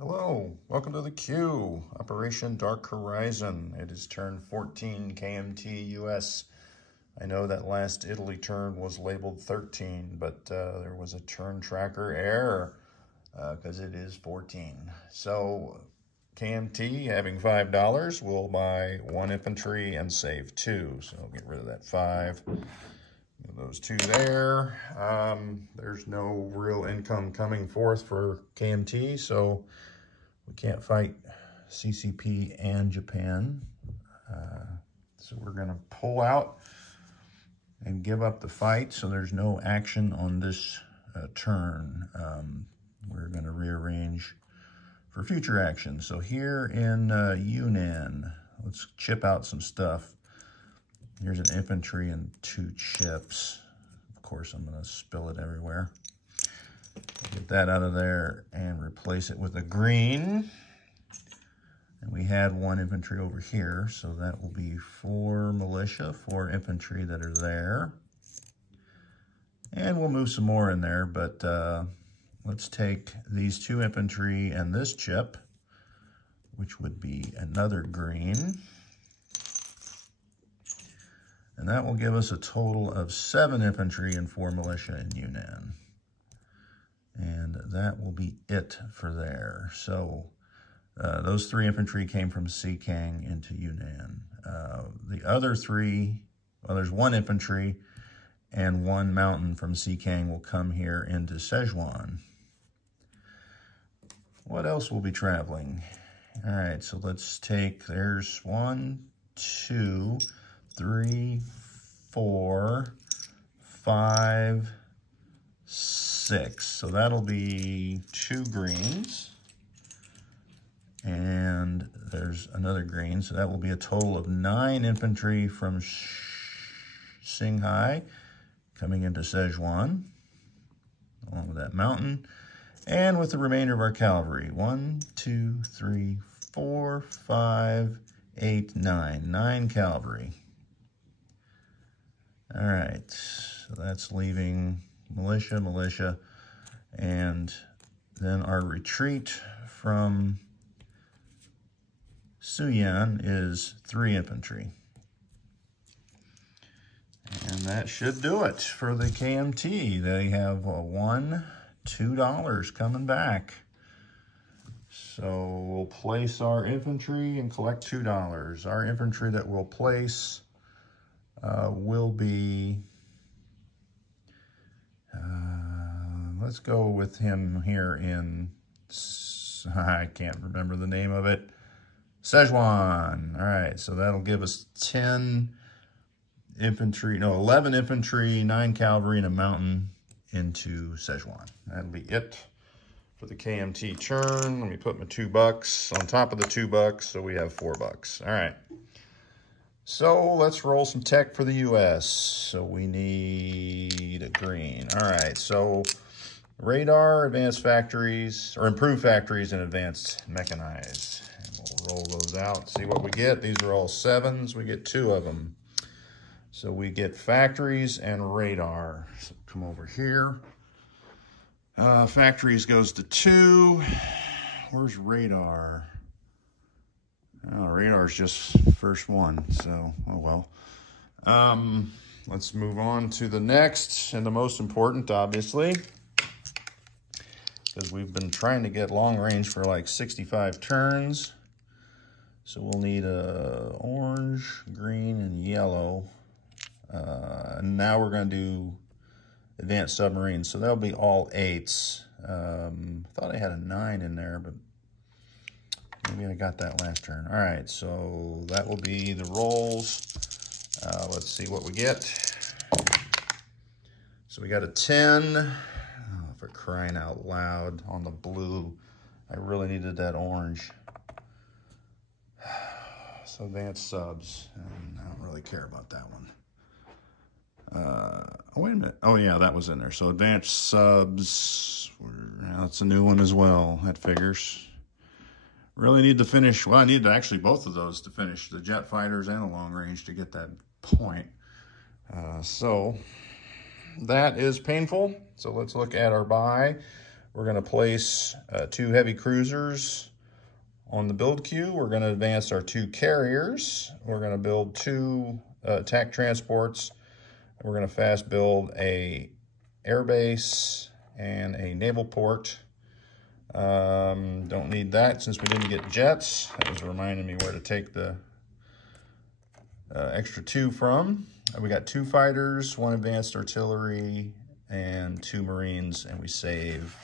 Hello, welcome to the Q, Operation Dark Horizon. It is turn 14 KMT US. I know that last Italy turn was labeled 13, but there was a turn tracker error because it is 14. So KMT, having $5, will buy 1 infantry and save 2. So I'll get rid of that 5. Those 2 there. There's no real income coming forth for KMT, so we can't fight CCP and Japan. So we're going to pull out and give up the fight, so there's no action on this turn. We're going to rearrange for future action. So here in Yunnan, let's chip out some stuff. Here's an infantry and 2 chips. Of course, I'm going to spill it everywhere. Get that out of there and replace it with a green. And we had 1 infantry over here, so that will be 4 militia, 4 infantry that are there. And we'll move some more in there, but let's take these 2 infantry and this chip, which would be another green. And that will give us a total of 7 infantry and 4 militia in Yunnan. And that will be it for there. So those 3 infantry came from Xikang into Yunnan. The other 3, well, there's 1 infantry and 1 mountain from Xikang will come here into Sichuan. What else will be traveling? All right, so let's take, there's 1, 2, 3, 4, 5, 6. So that'll be 2 greens. And there's another green. So that will be a total of 9 infantry from Xinghai coming into Sichuan, along with that mountain. And with the remainder of our cavalry. 1, 2, 3, 4, 5, 8, 9. 9 cavalry. All right, so that's leaving militia, and then our retreat from Suyan is 3 infantry. And that should do it for the KMT. They have $2 coming back. So we'll place our infantry and collect $2. Our infantry that we'll place will be, let's go with him here in, I can't remember the name of it, Sichuan. All right, so that'll give us 11 infantry, 9 cavalry, and a mountain into Sichuan. That'll be it for the KMT turn. Let me put my $2 on top of the $2, so we have $4. All right. So let's roll some tech for the US. So we need a green. All right, so radar, advanced factories, or improved factories and advanced mechanized. And we'll roll those out, see what we get. These are all 7s. We get 2 of them. So we get factories and radar. So come over here. Factories goes to 2. Where's radar? Oh, radar's just first one, so, oh well. Let's move on to the next and the most important, obviously, because we've been trying to get long range for like 65 turns. So we'll need orange, green, and yellow. And now we're going to do advanced submarines, so that'll be all 8s. Thought I had a 9 in there, but maybe I got that last turn. All right, so that will be the rolls. Let's see what we get. So we got a 10. Oh, for crying out loud on the blue. I really needed that orange. So advanced subs. I don't really care about that one. Oh, wait a minute. Oh, yeah, that was in there. So advanced subs. That's a new one as well. That figures. Really need to finish, well, I need actually both of those to finish, the jet fighters and the long range to get that point. So that is painful. So let's look at our buy. we're going to place 2 heavy cruisers on the build queue. We're going to advance our 2 carriers. We're going to build 2 attack transports. We're going to fast build a air base and a naval port. Don't need that since we didn't get jets. That was reminding me where to take the extra 2 from. We got 2 fighters, 1 advanced artillery, and 2 Marines, and we save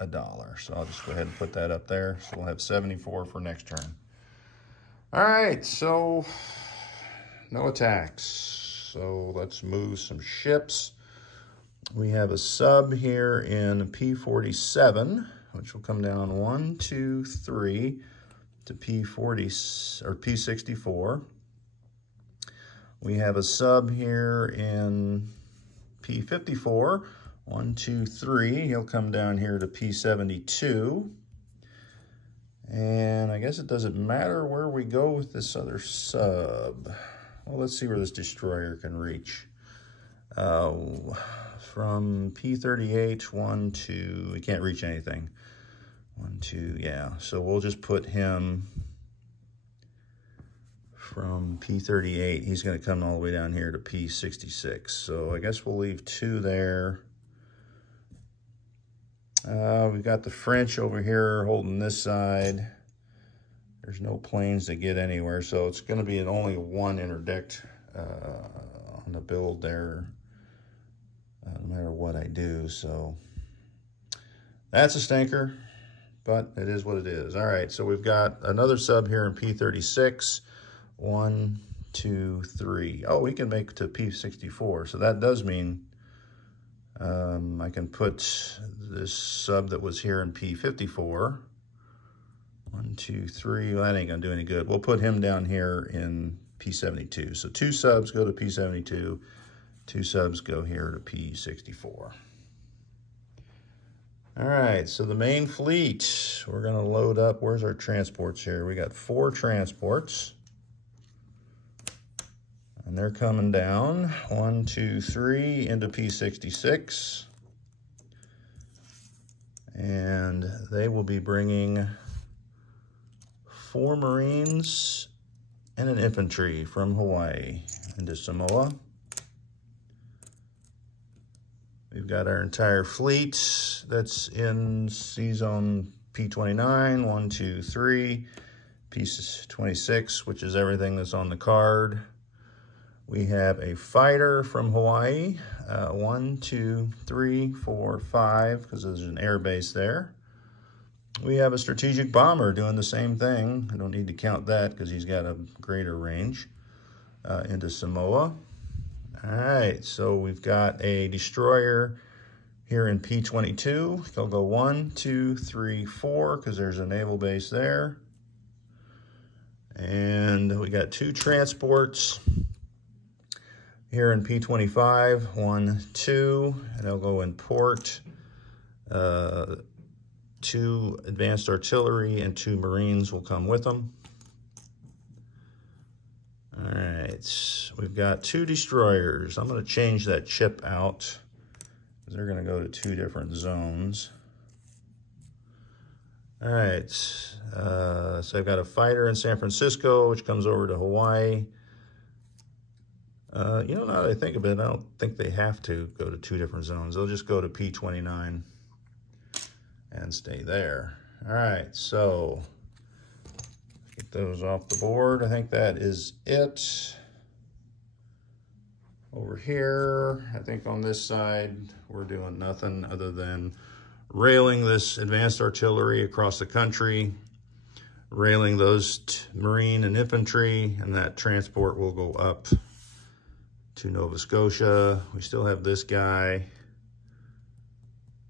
$1. So I'll just go ahead and put that up there. So we'll have 74 for next turn. All right, so no attacks. So let's move some ships. We have a sub here in P47, which will come down 1, 2, 3 to P40 or P64. We have a sub here in P54, 1, 2, 3. He'll come down here to P72. And I guess it doesn't matter where we go with this other sub. Well, let's see where this destroyer can reach. From P38, 1, 2, we can't reach anything. 1, 2, yeah. So we'll just put him from P38. He's going to come all the way down here to P66. So I guess we'll leave 2 there. We've got the French over here holding this side. There's no planes that get anywhere, so it's going to be only 1 interdict on the build there, no matter what I do. So that's a stinker, but it is what it is. All right, so we've got another sub here in P36. 1, 2, 3. Oh, we can make to P64, so that does mean I can put this sub that was here in P54. 1, 2, 3. Well, that ain't gonna do any good. We'll put him down here in P72. So 2 subs go to P72. 2 subs go here to P64. All right, so the main fleet, we're gonna load up. Where's our transports here? We got 4 transports. And they're coming down, 1, 2, 3 into P66. And they will be bringing 4 Marines and an infantry from Hawaii into Samoa. We've got our entire fleet that's in C-Zone P29, 1, 2, 3, P26, which is everything that's on the card. We have a fighter from Hawaii, 1, 2, 3, 4, 5, because there's an air base there. We have a strategic bomber doing the same thing. I don't need to count that because he's got a greater range into Samoa. All right, so we've got a destroyer here in P22. He'll go 1, 2, 3, 4, because there's a naval base there. And we got 2 transports here in P25, 1, 2, and they'll go in port. 2 advanced artillery and 2 Marines will come with them. All right, we've got 2 destroyers. I'm going to change that chip out because they're going to go to 2 different zones. All right, so I've got a fighter in San Francisco, which comes over to Hawaii. You know, now that I think of it, I don't think they have to go to 2 different zones. They'll just go to P29 and stay there. All right, so get those off the board. I think that is it. Over here, I think on this side, we're doing nothing other than railing this advanced artillery across the country, railing those Marine and infantry, and that transport will go up to Nova Scotia. We still have this guy,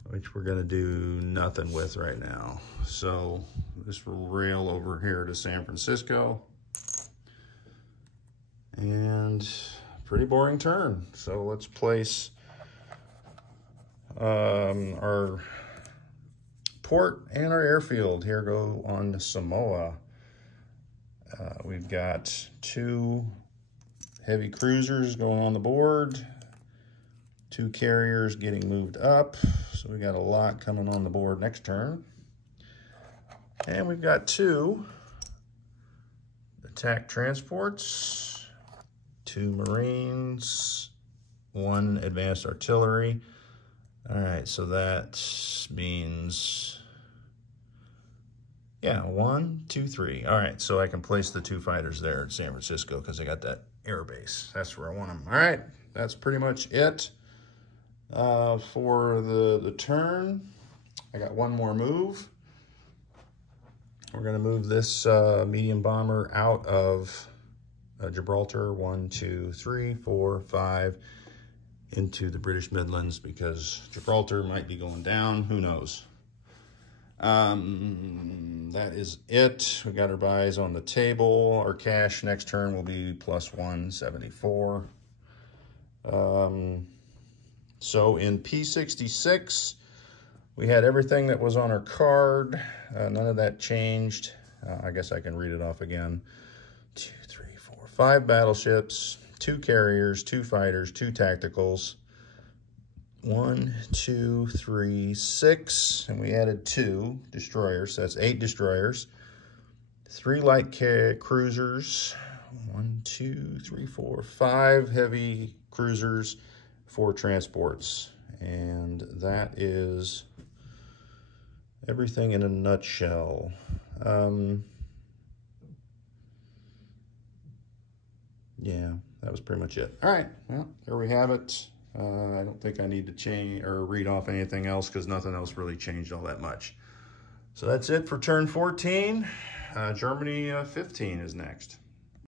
which we're gonna do nothing with right now. So this will rail over here to San Francisco. And pretty boring turn. So let's place our port and our airfield here go on to Samoa. We've got 2 heavy cruisers going on the board, 2 carriers getting moved up. So we got a lot coming on the board next turn. And we've got 2 attack transports, 2 Marines, 1 advanced artillery. All right, so that means, yeah, 1, 2, 3. All right, so I can place the 2 fighters there in San Francisco because I got that air base. That's where I want them. All right, that's pretty much it for the turn. I got 1 more move. We're going to move this medium bomber out of Gibraltar, 1, 2, 3, 4, 5, into the British Midlands because Gibraltar might be going down. Who knows? That is it. We got our buys on the table. Our cash next turn will be plus 174. So in P66, we had everything that was on our card. None of that changed. I guess I can read it off again. 2, 3, 4, 5 battleships, 2 carriers, 2 fighters, 2 tacticals. 1, 2, 3, 6, and we added 2 destroyers. So that's 8 destroyers. 3 light cruisers. 1, 2, 3, 4, 5 heavy cruisers, 4 transports. And that is everything in a nutshell. Yeah, that was pretty much it. All right, well, there we have it. I don't think I need to change or read off anything else because nothing else really changed all that much. So that's it for turn 14. Germany 15 is next.